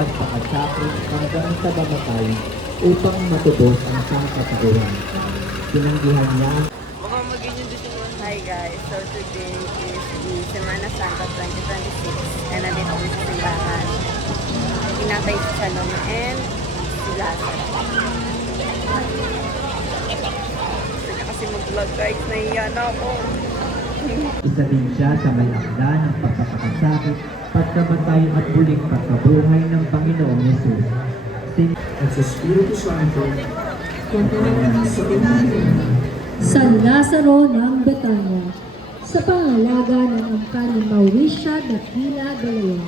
nagpakasakit hanggang sa bamatay upang matubos ang sangkatauhan. Tinanggihan niya. Hi guys, so today is the Semana Santa 2026 and nandito kami sa simbahan. Pinatay si Salome and si Lazaro. Gusto niya kasi mag-vlog guys, nahiya na ako. Isa din siya sa may akda ng pagpapakasakit, pagkamatay at muling pagkabuhay ng Panginoong Yesus. At sa Espiritu Santo, sa San Lazaro ng Betania, sa pangalaga ng angkan ni Mauricia Dakila Galayon.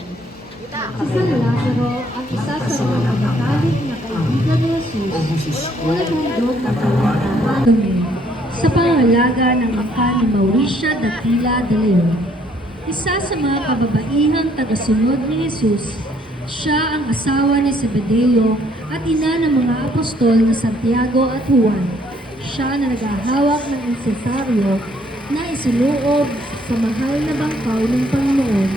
Si San Lazaro ang isa sa mga kamataling na kaibigan ni Jesus na naghandog ng kalantahan. Sa pangalaga ng angkan ni Mauricia Dakila Galayon, isa sa mga kababaihang tagasunod ni Jesus, siya ang asawa ni Zebedeo at ina ng mga apostol na Santiago at Juan. Siya na naghahawak ng insensaryo na isinuog sa mahal na bangkaw ng Panginoon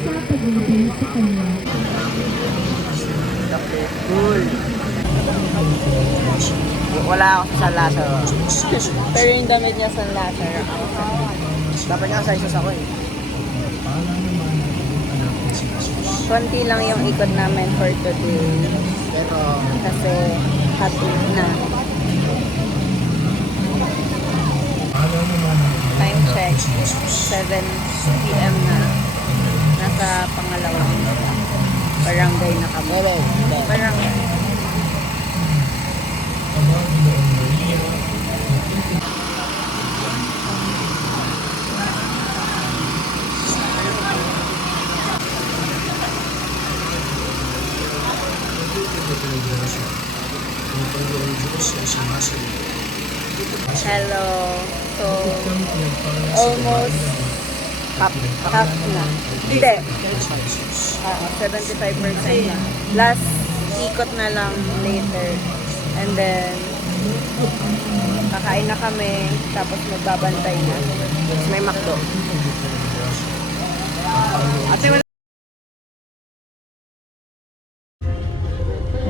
sa paglilibing sa Kanya. Cool. Wala ako sa San Lazaro. Pero yung damit niya San Lazaro. Dapat nga sa Jesus ako eh. Konti lang yung ikot namin for today. Pero kasi happy na. Time check, 7 PM na. Nasa pangalawang barangay na kami. Barangay. Hello. So, almost half na. Hindi. 75% na. Last ikot na lang later. And then, kakain na kami. Tapos magbabantay na. Tapos may McDo.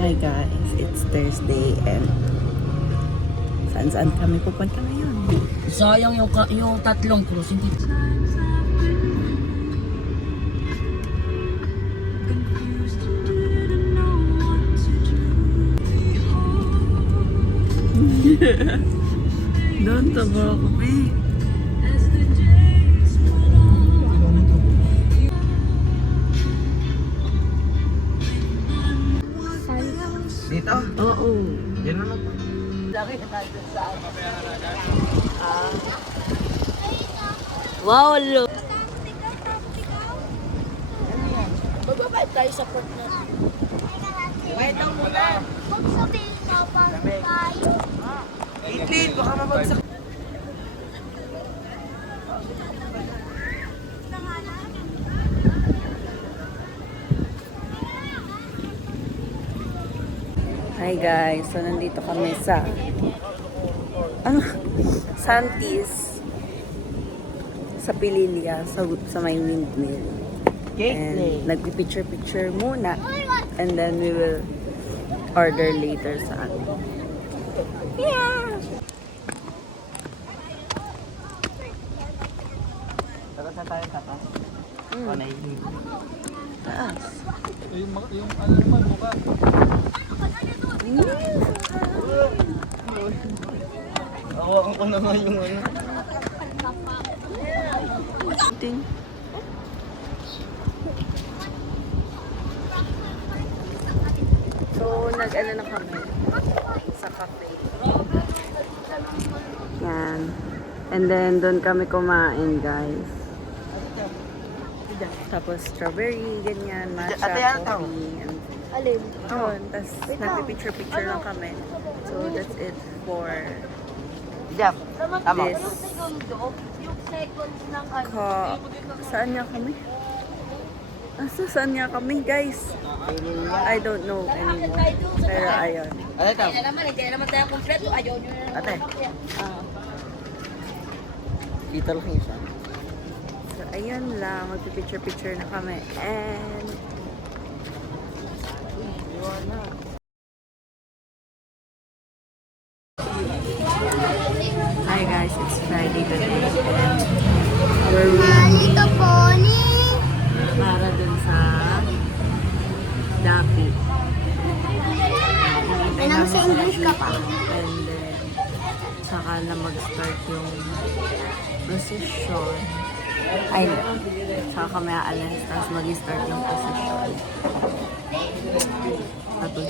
Hi guys, it's Thursday and saan kami pupunta ngayon? Sayang yung tatlong cruise. Hindi. Don't talk me. Dito? Oo. Yan na lang. Wow, look. Magbabayad tayo sa port na. Bayad lang muna. Magsabihin na tayo. Itlin, baka mabagsak. Hi guys, so nandito kami sa Santis sa Pililla, sa may windmill. And nagpi-picture muna and then we will order later sa ano. Yeah! Takas na tayo takas. O, nailig. Taas. Yung alam mo, mukha. Hawakan ko naman yung ano. Ting. So, nag-ano na kami sa cafe. Yan. And then, doon kami kumain, guys. Tapos, strawberry, ganyan, matcha, Ate, ano to? coffee, and Alin? yun. Tapos, nagpipicture-picture lang kami. So, that's it for Jam. Tama. this. Yung seconds ng ano. Saan niya kami? Saan niya kami, guys? I don't know anymore. Pero, ayun. Ano ito? Hindi naman tayo kompleto. Ayaw nyo na. Ate. Dito lang siya. So, ayun lang. Magpipicture-picture na kami. And Ducky. Nang sa English ka pa. And then, saka na mag-start yung procession. Ay, saka kami aalis, tapos mag-start yung procession. Tapos,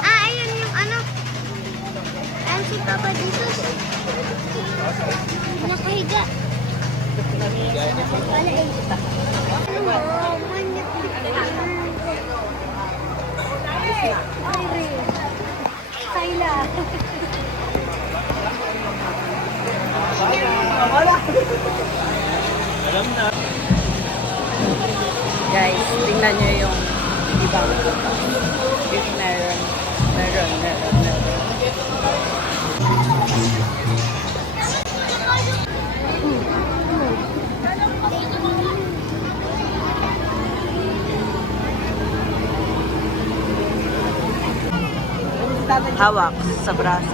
Ayun yung ano. Ayun si Papa Jesus. Nakahiga. Wala eh. Ano mo? Manyak. Kayla. guys, tingnan nyo yung ibang if meron. Hawak sa braso.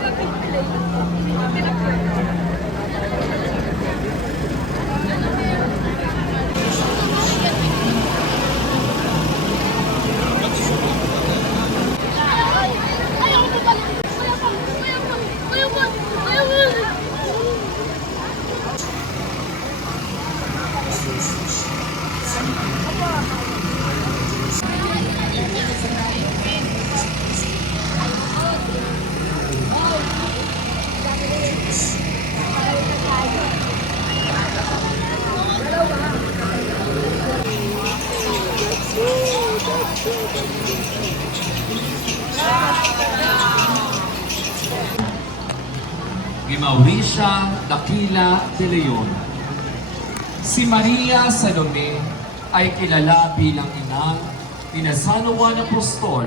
Mauricia Dakila de Leon. Si Maria Salome ay kilala bilang inang ni San Juan Apostol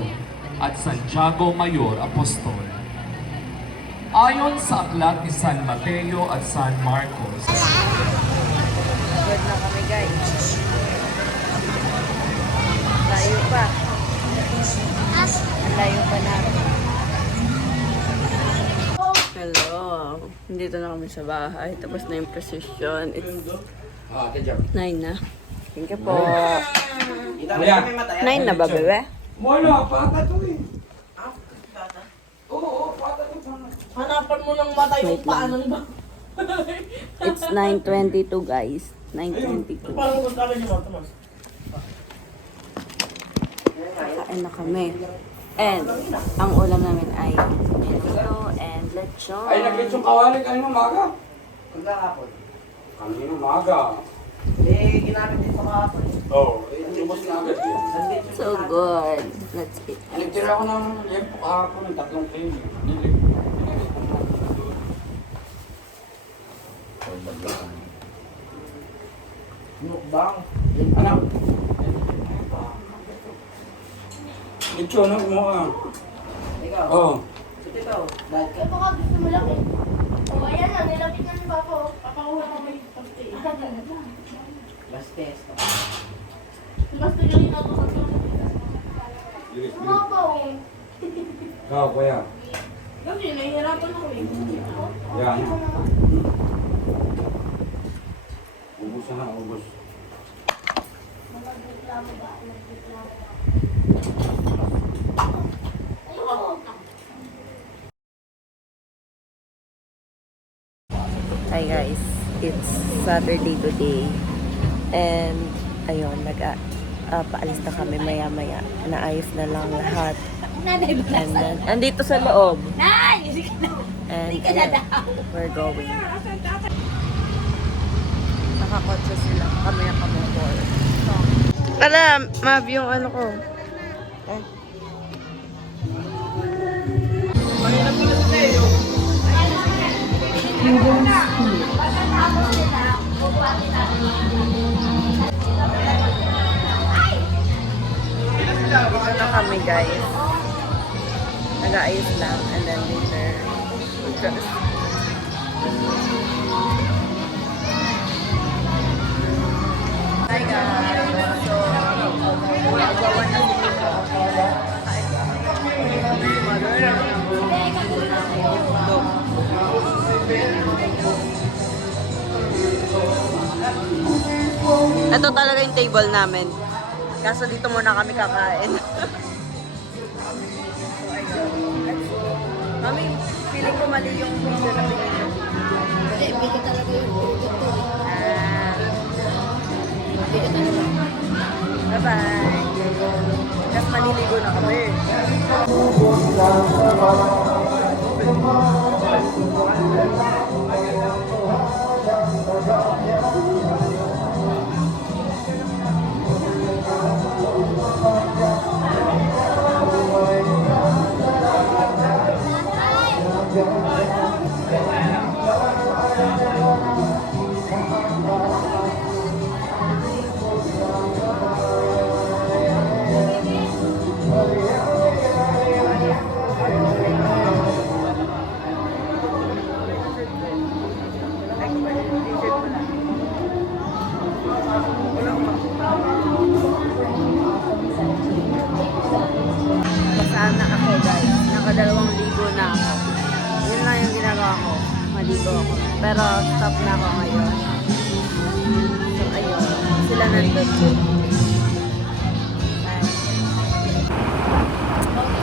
at Santiago Mayor Apostol. Ayon sa aklat ni San Mateo at San Marcos, Good na kami guys. Layo pa. Ang layo pa namin. Hello. Nandito na kami sa bahay. Tapos na yung procession. It's 9 na. Thank you po. 9 na ba, bebe? Wala, pata to eh. Oo, pata to. Hanapan mo ng mata yung paano ba? It's 9:22 guys. 9:22. Paano gusto ka niyo, Tomas? Kain na kami. And, ang ulam namin ay ito and lechon. Ay, nag-lechong kawali kanina umaga. Pagkakapon. Kanina umaga. Eh, ginamit din sa kahapon. Oo, lumos na agad yun. So good. Let's eat. Nagtira ako ng lempo kahapon ng 3 kilo. Nilig. Mukbang. Anak. Lechon, ano mo ka? Ikaw. Oo. Ito, lahat ka. Baka gusto mo lang eh. O, ayan na, nilapit na ni Papa. Papakuha ko may pagti. Bastes. Basta galing ako sa tulad. Papa, oh. Ikaw, kuya. Kasi nahihirapan ako eh. Yan. Ubus na, ubus. Hi guys, it's Saturday today and ayun, paalis na kami maya-maya. Naayos na lang lahat. And then, andito sa loob. And ayun, we're going. Nakakotse sila. Kami ang kamotor. Alam, Mav, yung ano ko. kami guys. Nag-aayos lang and then later dress. Hi guys! So, magawa na ito talaga yung table namin. Kaso dito muna kami kakain. Mami, feeling ko mali yung video na pinili. Hindi, bigat talaga yung bigat to. Bigat talaga. Bye-bye. Tapos maliligo na kami. Basaan na ako guys. Nakadalawang ligo na ako. Yun lang yung ginagawa ko. Maligo ako. Pero stop na ako ngayon. So ayun. Sila nandun.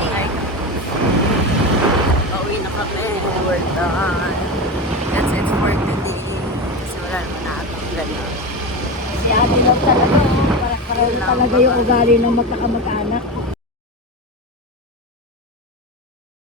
Bye. Pauwi na kami. We're done. That's it for today. Kasi wala naman na akong ganun. Si Ate Love talaga. Parang talaga yung ugali ng magkakamag-anak.